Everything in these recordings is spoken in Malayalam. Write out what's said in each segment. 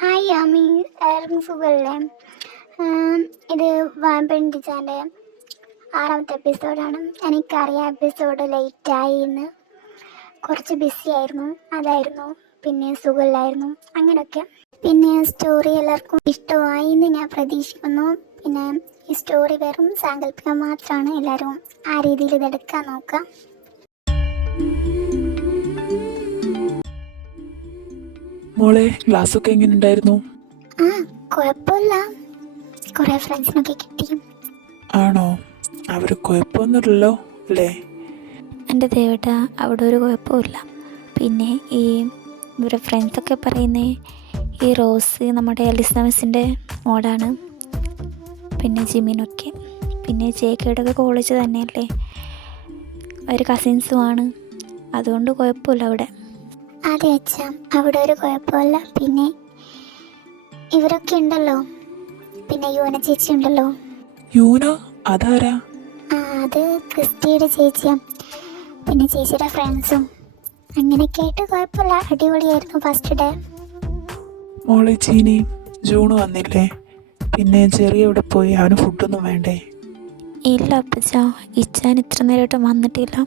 ഹായ് യാമി, എല്ലാവർക്കും സുഖമല്ലേ? ഇത് വാമ്പൻ ടീച്ചറിൻ്റെ 6ാമത്തെ എപ്പിസോഡാണ്. എനിക്കറിയാം എപ്പിസോഡ് ലേറ്റായി എന്ന്, കുറച്ച് ബിസി ആയിരുന്നു, അതായിരുന്നു. പിന്നെ സുഖമില്ലായിരുന്നു, അങ്ങനെയൊക്കെ. പിന്നെ സ്റ്റോറി എല്ലാവർക്കും ഇഷ്ടമായി എന്ന് ഞാൻ പ്രതീക്ഷിക്കുന്നു. പിന്നെ ഈ സ്റ്റോറി വെറും സാങ്കല്പികം മാത്രമാണ്. എല്ലാവരും ആ രീതിയിൽ ഇതെടുക്കാൻ നോക്കുക. മോളെ, ക്ലാസ്സൊക്കെ എങ്ങനെ ഉണ്ടായിരുന്നു? കുഴപ്പമില്ല, കുറേ ഫ്രണ്ട്സിനൊക്കെ കിട്ടി. ആണോ? അവർ കുഴപ്പമൊന്നുമില്ലല്ലോ അല്ലേ? എൻ്റെ ദേവട്ട, അവിടെ ഒരു കുഴപ്പമില്ല. പിന്നെ ഇവരുടെ ഫ്രണ്ട്സൊക്കെ പറയുന്നേ ഈ റോസ് നമ്മുടെ അലിസ്ന മിസ്സിൻ്റെ മോഡാണ്, പിന്നെ ജിമിനൊക്കെ. പിന്നെ ജേക്കയുടെ ഒക്കെ കോളേജ് തന്നെയല്ലേ, അവർ കസിൻസുമാണ്, അതുകൊണ്ട് കുഴപ്പമില്ല അവിടെ. അതെ അച്ഛാ, അവിടെ ഒരു കുഴപ്പമില്ല. പിന്നെ ഇവരൊക്കെ ഉണ്ടല്ലോ, പിന്നെ യുവന ചേച്ചി ഉണ്ടല്ലോ. യൂന? അതാരാ? അത് ക്രിസ്റ്റിയുടെ ചേച്ചിയാണ്. പിന്നെ ചേച്ചിയുടെ ഫ്രണ്ട്സും അങ്ങനെയൊക്കെ ആയിട്ട് കുഴപ്പമില്ല, അടിപൊളിയായിരുന്നു ഫസ്റ്റ് ഡേ. മോളെ ചീനി, ജൂണ് വന്നില്ലേ? പിന്നെ ചെറിയ ഇവിടെ പോയി, അവന് ഫുഡൊന്നും വേണ്ടേ? ഇല്ല അപ്പച്ച, ഇച്ചാൻ ഇത്ര നേരമായിട്ടും വന്നിട്ടില്ല.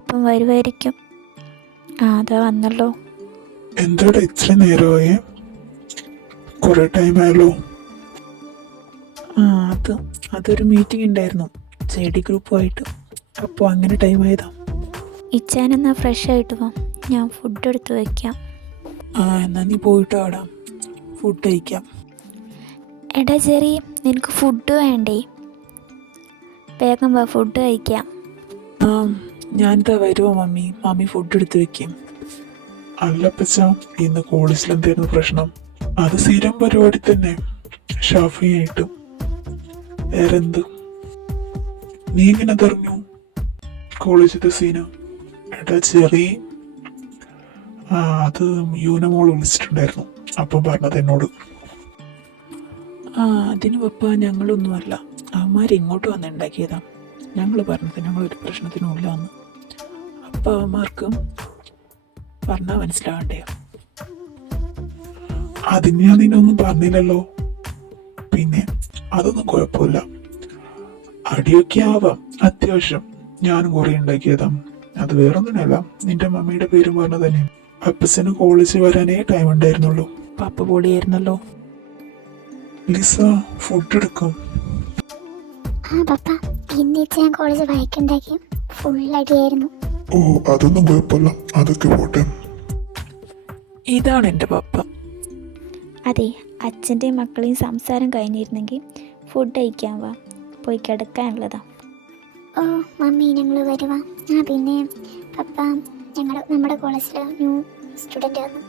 ഇപ്പം വരുമായിരിക്കും. അതാ വന്നല്ലോ. എന്താടാ ഇത്ര നേരമായേ? കുറെ ടൈം ആയല്ലോ. അതൊരു മീറ്റിംഗ് ഉണ്ടായിരുന്നു JD ഗ്രൂപ്പുമായിട്ട്, അപ്പോൾ അങ്ങനെ ടൈം ആയതാ. ഇച്ചാനെന്നാ ഫ്രഷ് ആയിട്ട് വാ, ഞാൻ ഫുഡ് എടുത്ത് വയ്ക്കാം. എന്നാ നീ പോയിട്ട് ആടാം, ഫുഡ് കഴിക്കാം. എടാ ചെറി, നിനക്ക് ഫുഡ് വേണ്ടേ? വേഗം വാ, ഫുഡ് കഴിക്കാം. ഞാനിതാ വരുമോ മമ്മി? മമ്മി ഫുഡ് എടുത്ത് വെക്കും. അല്ല പച്ച, ഇന്ന് കോളേജിൽ എന്തായിരുന്നു പ്രശ്നം? അത് സ്ഥിരം പരിപാടി തന്നെ, ഷാഫിയായിട്ട്. വേറെന്ത്? നീ ഇങ്ങനെ തെറിഞ്ഞു കോളേജിലത്തെ സീന? എടാ ചെറി, അത് യൂനമോൾ വിളിച്ചിട്ടുണ്ടായിരുന്നു, അപ്പൊ പറഞ്ഞത് എന്നോട്. അതിന് പപ്പ ഞങ്ങളൊന്നുമല്ല, അവന്മാർ ഇങ്ങോട്ട് വന്ന് ഉണ്ടാക്കിയതാ. ഞങ്ങൾ പറഞ്ഞത് ഞങ്ങളൊരു പ്രശ്നത്തിനുമില്ല എന്ന്. അപ്പം അവന്മാർക്ക് പറഞ്ഞാൽ മനസ്സിലാവണ്ടേ? അതിന് ഞാൻ നിന്നൊന്നും പറഞ്ഞില്ലല്ലോ. പിന്നെ അതൊന്നും കുഴപ്പമില്ല, അടിയൊക്കെ ആവാം അത്യാവശ്യം. ഞാനും കുറെ ഉണ്ടാക്കിയതാ, അത് വേറൊന്നിനല്ല, നിന്റെ മമ്മിയുടെ പേര് പറഞ്ഞ തന്നെ. അപ്പച്ചന് കോളേജിൽ വരാനേ ടൈം ഉണ്ടായിരുന്നുള്ളൂ. പപ്പ പൊളിയായിരുന്നല്ലോ. ലിസ, ഫുഡ് എടുക്കും. പപ്പ, ഇന്ന് ഞാൻ കോളേജ് വായിക്കുണ്ടാക്കി, ഫുൾ അടിയായിരുന്നു. ഓ, അതൊന്നും കുഴപ്പമില്ല, അതൊക്കെ പോട്ടെ. ഇതാണ് എൻ്റെ പപ്പ. അതെ, അച്ഛൻ്റെയും മക്കളെയും സംസാരം കഴിഞ്ഞിരുന്നെങ്കിൽ ഫുഡ് കഴിക്കാൻ വാ, പോയി കിടക്കാനുള്ളതാ. ഓ മമ്മി, ഞങ്ങൾ വരുവാ. പിന്നെ പപ്പ, നമ്മുടെ കോളേജിൽ ന്യൂ സ്റ്റുഡൻ്റ് വന്നു,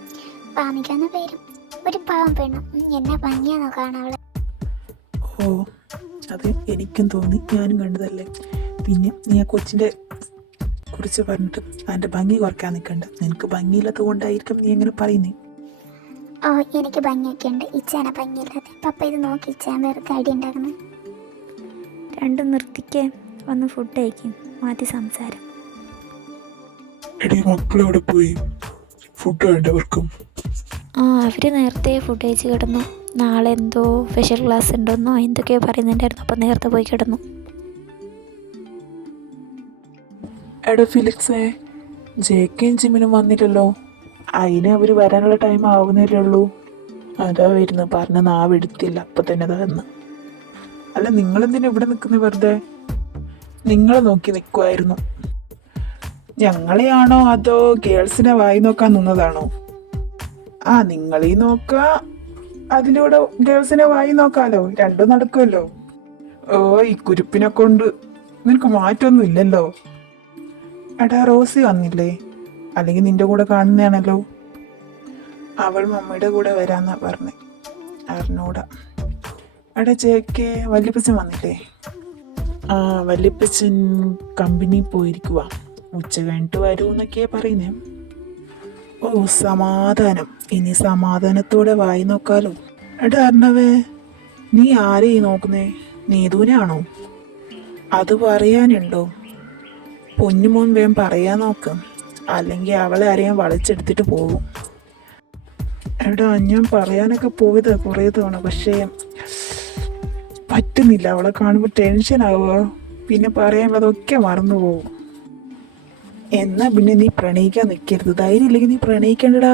പാമിക്കാന്ന പേരും. ഒരു പാവം പെണ്ണും, എന്നാ ഭംഗിയാണോ കാണാവളെ. ഓ, അത് എനിക്കും തോന്നി, ഞാനും കണ്ടതല്ലേ. പിന്നെ നീ ആ കൊച്ചിൻ്റെ കുറിച്ച് പറഞ്ഞിട്ട് അതിൻ്റെ ഭംഗി കുറയ്ക്കാൻ നിൽക്കണ്ട. നിനക്ക് ഭംഗിയില്ലാത്തത് കൊണ്ടായിരിക്കും നീ എങ്ങനെ പറയുന്നേ. ഓ, എനിക്ക് ഭംഗിയൊക്കെ ഉണ്ട്, ഇച്ചാന ഭംഗിയില്ലാതെ. പപ്പ ഇത് നോക്കി, ഇച്ചാൻ വെറുതെ അടി ഉണ്ടാക്കുന്നത്. രണ്ടും നിർത്തിക്കേ, വന്ന് ഫുഡ് കഴിക്കും, മാറ്റി സംസാരം. എടി, മക്കളെവിടെ പോയി? ഫുഡ് വേണ്ടവർക്കും? അവർ നേരത്തെ ഫുഡ് കഴിച്ച് കിടന്നു. നാളെ എന്തോ സ്പെഷ്യൽ ക്ലാസ് ഉണ്ടെന്നോ എന്തൊക്കെയോ പറയുന്നുണ്ടായിരുന്നു, അപ്പോൾ നേരത്തെ പോയി കിടന്നു. എടാ ഫിലിക്സേ, ജേക്കയും ജിമിനും വന്നില്ലല്ലോ. അതിന് അവർ വരാനുള്ള ടൈം ആവുന്നല്ലേ ഉള്ളൂ. അതാ വരുന്നു, പറഞ്ഞ നാവ് എടുത്തില്ല, അപ്പം തന്നെ തന്ന്. അല്ല, നിങ്ങളെന്തിനാ ഇവിടെ നിൽക്കുന്നത് വെറുതെ? നിങ്ങളെ നോക്കി നിൽക്കുമായിരുന്നു. ഞങ്ങളെയാണോ അതോ ഗേൾസിനെ വായി നോക്കാൻ നിന്നതാണോ? നിങ്ങളീ നോക്ക, അതിലൂടെ ഗേൾസിനെ വായി നോക്കാലോ, രണ്ടും നടക്കുമല്ലോ. ഓ, ഈ കുരുപ്പിനെ കൊണ്ട് നിനക്ക് മാറ്റമൊന്നും ഇല്ലല്ലോ. എടാ, റോസി വന്നില്ലേ? അല്ലെങ്കിൽ നിന്റെ കൂടെ കാണുന്നതാണല്ലോ. അവൾ മമ്മിയുടെ കൂടെ വരാന്നാ പറഞ്ഞേ. അറിഞ്ഞൂടാ. എടാ ജേക്കെ, വല്യപ്പച്ചൻ വന്നില്ലേ? വല്യപ്പച്ചൻ കമ്പനി പോയിരിക്കുക, ഉച്ച കഴിഞ്ഞിട്ട് വരൂ എന്നൊക്കെയാ പറയുന്നേ. ഓ, സമാധാനം. ഇനി സമാധാനത്തോടെ വായി നോക്കാലോ. എടാ അർണവേ, നീ ആരെയീ നോക്കുന്നേ? നീതുവിനാണോ? അത് പറയാനുണ്ടോ? പൊന്നുമോൻ വേഗം പറയാൻ നോക്ക്, അല്ലെങ്കിൽ അവളെ ആരെയും വളച്ചെടുത്തിട്ട് പോകും. എടാ ഞാൻ പറയാനൊക്കെ പോയത് കുറേ തവണ, പക്ഷേ പറ്റുന്നില്ല. അവളെ കാണുമ്പോൾ ടെൻഷൻ ആവുക, പിന്നെ പറയാനുള്ളതൊക്കെ മറന്നു പോകും. എന്നാ പിന്നെ നീ പ്രണയിക്കാൻ നിൽക്കരുത്. ധൈര്യം ഇല്ലെങ്കിൽ നീ പ്രണയിക്കണ്ടടാ.